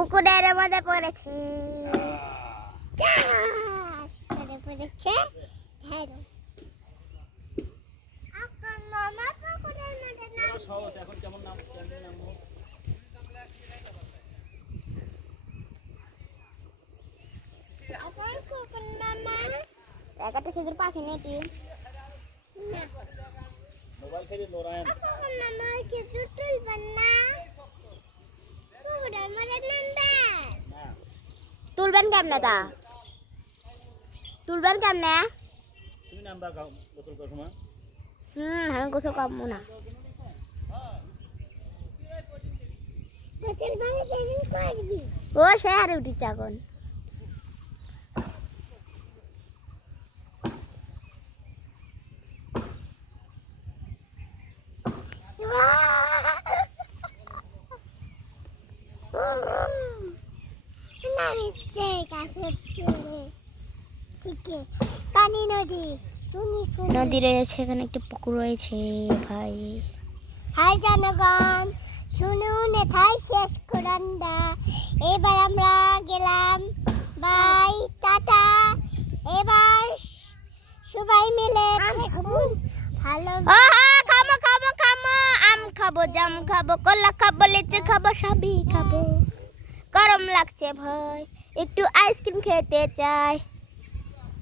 পুকুরের মধ্যে পড়েছে পড়েছে মামা পুকুরের মধ্যে সহজ এখন কেমন নাম একটা খেজুর পাখি নেটি মোবাইল থেকে নোরায়ন মামা খেজুর তুলবেন না পুকুরের মধ্যে নামবেন না তুলবেন কেমনে তা তুলবেন কেমনে তুমি নাম্বার গোসল করার সময় আমি গোসল করবো না গোসল ভালো কেমন করবি ও সে হারে উঠিছে এখন নামিচ্ছে কাছে ঠিক পানি নদী নদী রয়েছে এখানে একটা পুকুর রয়েছে ভাই হাই জনগণ শুনুন এথায় শেষ করান দা এবার আমরা গেলাম বাই টাটা এবার সবাই মিলে থাকুন ভালো খামো খামো খামো আম খাবো জাম খাবো কলা খাবো লিচু খাবো সবই খাবো গরম লাগছে ভাই একটু আইসক্রিম খেতে চাই